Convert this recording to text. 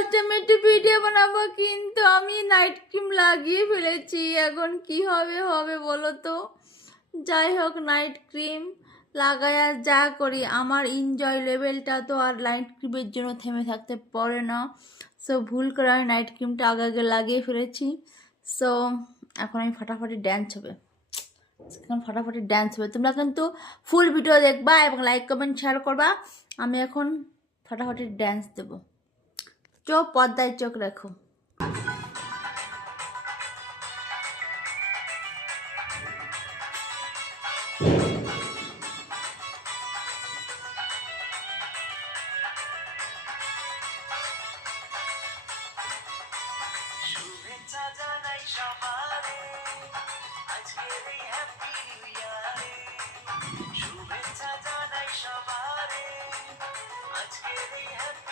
First আমি একটু video বানাবো, কিন্তু আমি নাইট ক্রিম লাগিয়ে ফেলেছি। এখন কি হবে হবে বলো তো। যাই হোক, নাইট ক্রিম লাগাই আর যা করি, আমার এনজয় লেভেলটা তো আর নাইট ক্রিমের জন্য থেমে থাকতে পারে না। সো ভুল করে আমি নাইট ক্রিমটা আগে আগে লাগিয়ে ফেলেছি। সো এখন আমি ফাটাফাটি ড্যান্স হবে, এখন ফাটাফাটি ড্যান্স হবে। তোমরা কিন্তু ফুল ভিডিও দেখবা এবং লাইক কমেন্ট শেয়ার করবা। আমি এখন ফাটাফাটি ড্যান্স দেবো। চোখ পর্দায় চোখ রাখো। শুভেচ্ছা জানাই সবারে আজকের এই হ্যাপি নিউ ইয়ারে। শুভেচ্ছা জানাই সবারে আজকের এই হ্যাপি